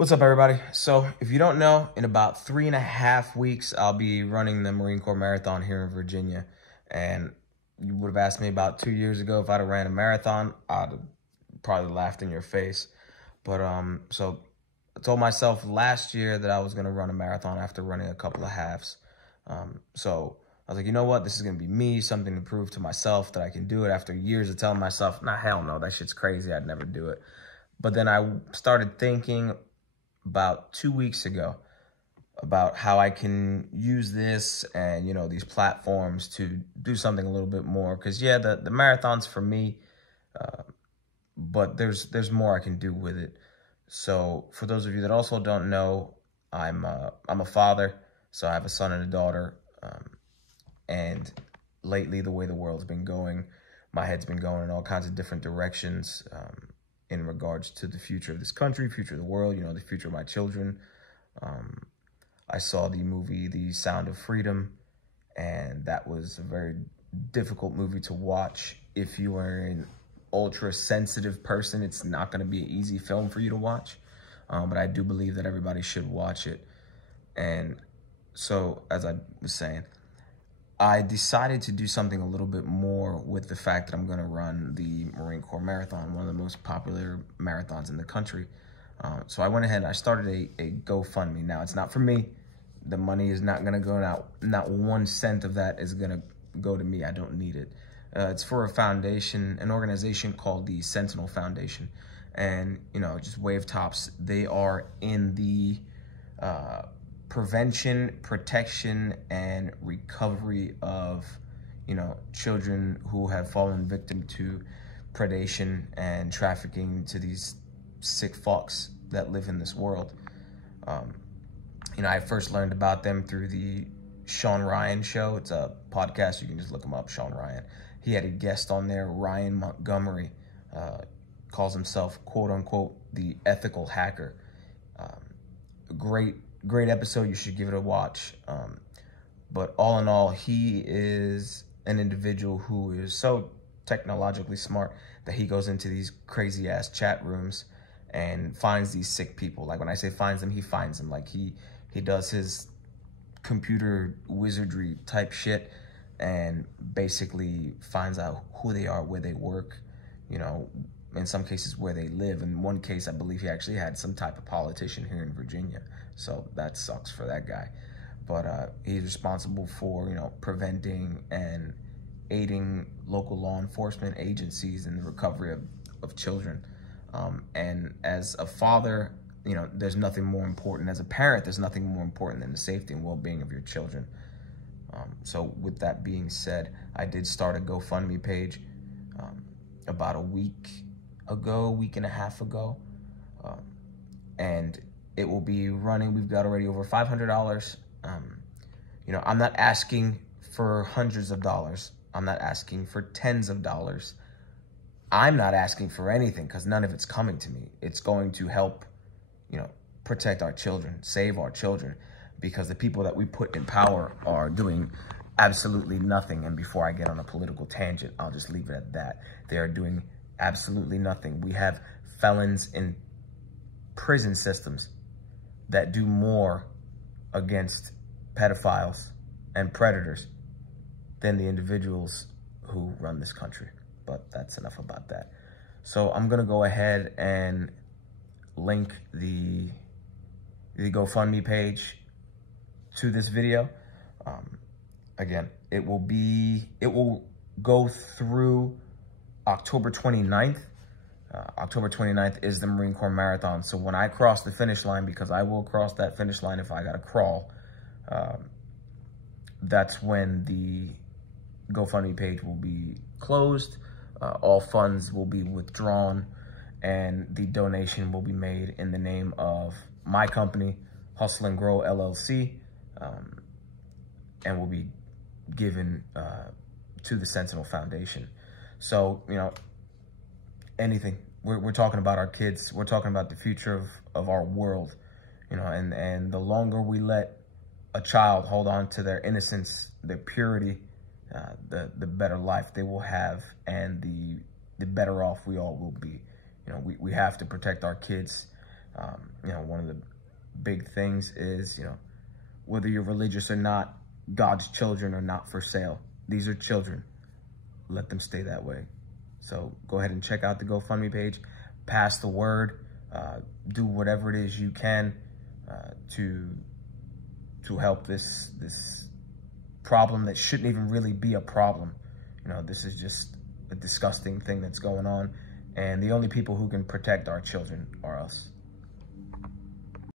What's up, everybody? So, if you don't know, in about 3.5 weeks, I'll be running the Marine Corps Marathon here in Virginia. And you would have asked me about 2 years ago if I'd have ran a marathon, I'd have probably laughed in your face. But so I told myself last year that I was gonna run a marathon after running a couple of halves. So I was like, you know what? This is gonna be me, something to prove to myself that I can do it after years of telling myself, nah, hell no, that shit's crazy. I'd never do it. But then I started thinking about 2 weeks ago about how I can use this and, these platforms to do something a little bit more. Because, yeah, the marathon's for me, but there's more I can do with it. So for those of you that also don't know, I'm a father, so I have a son and a daughter. And lately, the way the world's been going, my head's been going in all kinds of different directions. In regards to the future of this country, future of the world, the future of my children. I saw the movie The Sound of Freedom, and that was a very difficult movie to watch. If you are an ultra-sensitive person, it's not going to be an easy film for you to watch, but I do believe that everybody should watch it. And so, as I was saying, I decided to do something a little bit more with the fact that I'm going to run the Marine Corps Marathon, one of the most popular marathons in the country. So I went ahead and I started a GoFundMe. Now, it's not for me. The money is not going to go out. Not 1 cent of that is going to go to me. I don't need it. It's for a foundation, an organization called the Sentinel Foundation. And, just Wave Tops, they are in the prevention, protection, and recovery of, children who have fallen victim to predation and trafficking to these sick fucks that live in this world. I first learned about them through the Sean Ryan show. It's a podcast. You can just look him up, Sean Ryan. He had a guest on there, Ryan Montgomery, calls himself, quote unquote, the ethical hacker. Great episode. You should give it a watch. But all in all, he is an individual who is so technologically smart that he goes into these crazy ass chat rooms and finds these sick people. Like, when I say finds them, he finds them. Like, he does his computer wizardry type shit and basically finds out who they are, where they work, in some cases where they live. In one case, I believe he actually had some type of politician here in Virginia. So that sucks for that guy. But he's responsible for, preventing and aiding local law enforcement agencies in the recovery of children. And as a father, there's nothing more important. As a parent, there's nothing more important than the safety and well-being of your children. So with that being said, I did start a GoFundMe page about a week and a half ago. And it will be running. We've got already over $500. I'm not asking for hundreds of dollars. I'm not asking for tens of dollars. I'm not asking for anything because none of it's coming to me. It's going to help, protect our children, save our children, because the people that we put in power are doing absolutely nothing. And before I get on a political tangent, I'll just leave it at that. They are doing absolutely nothing. We have felons in prison systems that do more against pedophiles and predators than the individuals who run this country. But that's enough about that. So I'm going to go ahead and link the GoFundMe page to this video. Again, it will go through October 29th. October 29th is the Marine Corps Marathon. So when I cross the finish line, because I will cross that finish line if I got to crawl, that's when the GoFundMe page will be closed. All funds will be withdrawn, and the donation will be made in the name of my company, Hustle and Grow LLC, and will be given to the Sentinel Foundation. So, anything. We're talking about our kids. We're talking about the future of our world, and the longer we let a child hold on to their innocence, their purity, the better life they will have, and the better off we all will be. We have to protect our kids You know, one of the big things is, you know, whether you're religious or not, God's children are not for sale. These are children. Let them stay that way. So go ahead and check out the GoFundMe page. Pass the word. Do whatever it is you can to help this problem that shouldn't even really be a problem. You know, this is just a disgusting thing that's going on, and the only people who can protect our children are us.